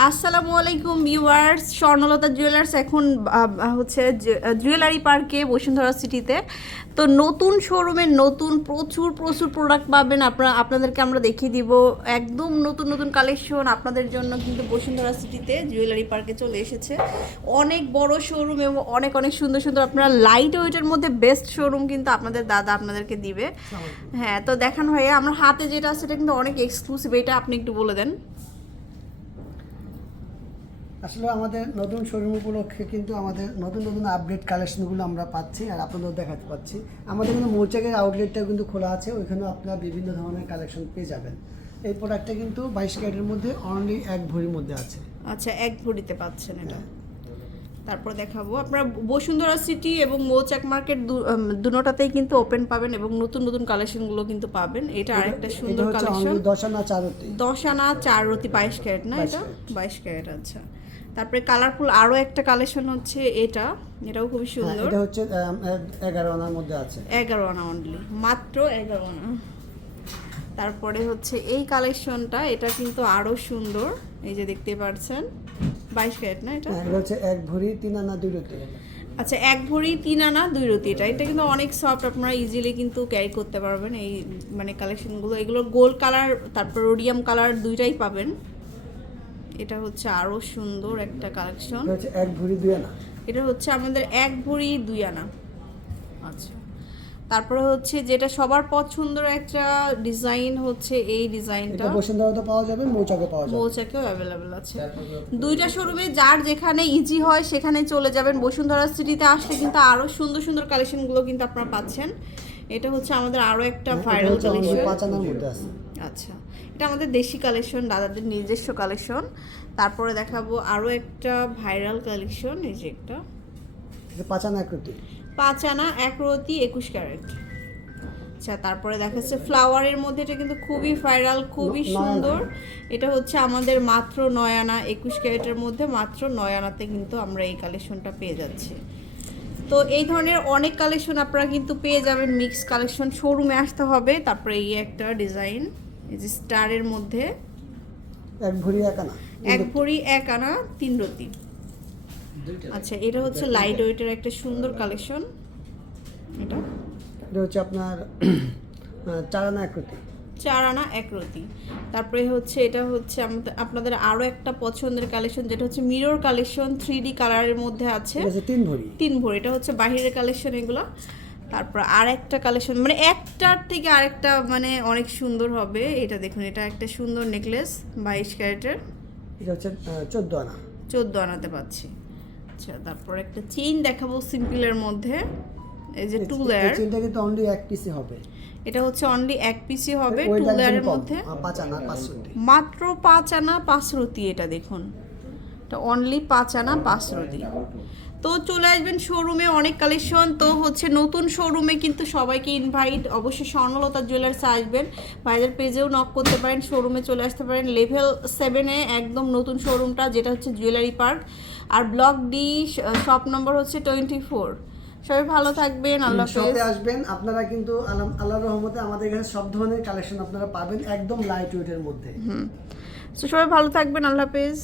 আসসালামু আলাইকুম ভিউয়ার্স স্বর্ণলতা জুয়েলার্স এখন হচ্ছে জুয়েলারি পার্কে বসুন্ধরা সিটিতে। তো নতুন শোরুমে নতুন প্রচুর প্রচুর প্রোডাক্ট পাবেন। আপনারা আপনাদেরকে আমরা দেখিয়ে দিব। একদম নতুন নতুন কালেকশন আপনাদের জন্য কিন্তু বসুন্ধরা সিটিতে জুয়েলারি পার্কে চলে এসেছে। অনেক বড় শোরুম এবং অনেক অনেক সুন্দর সুন্দর আপনারা লাইট ওয়েটের মধ্যে বেস্ট শোরুম কিন্তু আপনাদের দাদা আপনাদেরকে দিবে। হ্যাঁ তো দেখান ভাইয়া আমার হাতে যেটা আছে সেটা কিন্তু অনেক এক্সক্লুসিভ এটা আপনি একটু বলে দেন। আসলে আমাদের নতুন শোরুম উপলক্ষে কিন্তু আমাদের নতুন নতুন আপডেট কালেকশনগুলো আমরা পাচ্ছি আর আপনাদের দেখাতে পাচ্ছি। আমাদের কিন্তু মৌচাকের আউটলেটটাও কিন্তু খোলা আছে ওইখানেও আপনারা বিভিন্ন ধরনের কালেকশন পেয়ে যাবেন। এই প্রোডাক্টটা কিন্তু বাইশ ক্যারেটের মধ্যে অনলি এক ভরির মধ্যে আছে। আচ্ছা এক ভরিতে পাচ্ছেন এটা। তারপর দেখাবো আপনারা বসুন্ধরা সিটি এবং মৌচাক মার্কেট দুটোতেই কিন্তু ওপেন পাবেন এবং নতুন নতুন কালেকশনগুলো কিন্তু পাবেন। এটা আরেকটা সুন্দর কালেকশন অনলি দশ আনা চারতি দশ আনা চার রতি বাইশ ক্যারেট না এটা? বাইশ ক্যারেট আচ্ছা। তারপরে কালারফুল আরও একটা কালেকশন হচ্ছে এটা এটাও খুবই হ্যাঁ সুন্দর। এটা হচ্ছে এগারো আনার মধ্যে আছে। এগারো আনা অনলি মাত্র এগারো আনা। তারপরে হচ্ছে এই কালেকশনটা এটা কিন্তু আরও সুন্দর এই যে দেখতে পাচ্ছেন বাইশ ক্যারেট না এটা? হ্যাঁ এটা হচ্ছে এক ভরি তিন আনা দুই রতি আচ্ছা এক ভরি তিন আনা দুই রতি এটা এটা কিন্তু অনেক সফট আপনারা ইজিলি কিন্তু ক্যারি করতে পারবেন এই মানে কালেকশনগুলো এগুলো গোল্ড কালার তারপর রোডিয়াম কালার দুইটাই পাবেন। এটা হচ্ছে আরও সুন্দর একটা কালেকশন হচ্ছে এক ভরি দুই আনা। এটা হচ্ছে আমাদের এক ভরি দুই আনা। আচ্ছা। তারপরে হচ্ছে যেটা সবার পছন্দের একটা ডিজাইন হচ্ছে এই ডিজাইনটা এটা বসুন্ধরাতে পাওয়া যাবে মৌচাকে পাওয়া যাবে। মৌচাকেও অ্যাভেলেবেল আছে। দুইটা শোরুমে যার যেখানে ইজি হয় সেখানে চলে যাবেন। বসুন্ধরা সিটিতে আসলে কিন্তু আরও সুন্দর সুন্দর কালেকশনগুলো কিন্তু আপনারা পাচ্ছেন। এটা হচ্ছে আমাদের আরও একটা হ্যাঁ, ভাইরাল only কালেকশন আচ্ছা এটা আমাদের দেশি কালেকশন দাদাদের নিজস্ব কালেকশন তারপরে দেখাবো আরও একটা ভাইরাল কালেকশন এই যে একটা। এটা পাঁচ আনা এক রতি পাঁচ আনা এক একুশ ক্যারেট আচ্ছা তারপরে দেখাচ্ছে ফ্লাওয়ারের মধ্যে এটা কিন্তু খুবই ভাইরাল খুবই সুন্দর। এটা হচ্ছে আমাদের মাত্র নয় আনা একুশ ক্যারেটের মধ্যে মাত্র নয় আনাতে কিন্তু আমরা এই কালেকশনটা পেয়ে যাচ্ছি। তো এই ধরনের অনেক কালেকশন আপনারা কিন্তু পেয়ে যাবেন মিক্স কালেকশন শোরুমে আসতে হবে তারপরে এই একটা ডিজাইন এই যে স্টারের মধ্যে এক ভরি এক আনা এক ভরি এক আনা তিন রতি আচ্ছা এটা হচ্ছে লাইট ওয়েটের একটা সুন্দর কালেকশন এটা? এটা হচ্ছে আপনার চার আনা এক রতি চার আনা এক রতি তারপরে হচ্ছে এটা হচ্ছে আমাদের- আপনাদের আরও একটা পছন্দের কালেকশন যেটা হচ্ছে মিরর কালেকশন থ্রি ডি কালারের মধ্যে আছে। তিন ভরি। তিন ভরি। এটা হচ্ছে বাহিরের কালেকশন এগুলো। তারপর আর একটা কালেকশন মানে একটার থেকে আরেকটা মানে অনেক সুন্দর হবে। এটা দেখুন এটা একটা সুন্দর নেকলেস বাইশ ক্যারেটের। এটা হচ্ছে চোদ্দ আনা। চোদ্দ আনাতে পাচ্ছি। আচ্ছা তারপর একটা চেইন দেখাবো সিম্পলের মধ্যে। এই যে টু লেয়ার চেনটা কিন্তু অনলি এক পিসে হবে। এটা হচ্ছে অনলি এক পিসি হবে টু লেয়ারের মধ্যে। পাঁচ আনা পাঁচ মাত্র পাঁচ আনা পাঁচ রতি এটা দেখুন। এটা অনলি পাঁচ আনা পাঁচ রতি তো চলে আসবেন শোরুমে অনেক কালেকশন তো হচ্ছে নতুন শোরুমে কিন্তু সবাইকে ইনভাইট অবশ্যই স্বর্ণলতা জুয়েলার্সে আসবেন। ভাইদের পেজেও নক করতে পারেন শোরুমে চলে আসতে পারেন। লেভেল সেভেনে একদম নতুন শোরুমটা যেটা হচ্ছে জুয়েলারি পার্ক আর ব্লক ডি শপ নম্বর হচ্ছে টোয়েন্টি ফোর সবাই ভালো থাকবেন আল্লাহ শপে আসবেন। আপনারা কিন্তু আল্লাহ রহমতে আমাদের এখানে সব ধরনের কালেকশন আপনারা পাবেন একদম লাইট ওয়েটের মধ্যে তো সবাই ভালো থাকবেন আল্লাহ হাফেজ।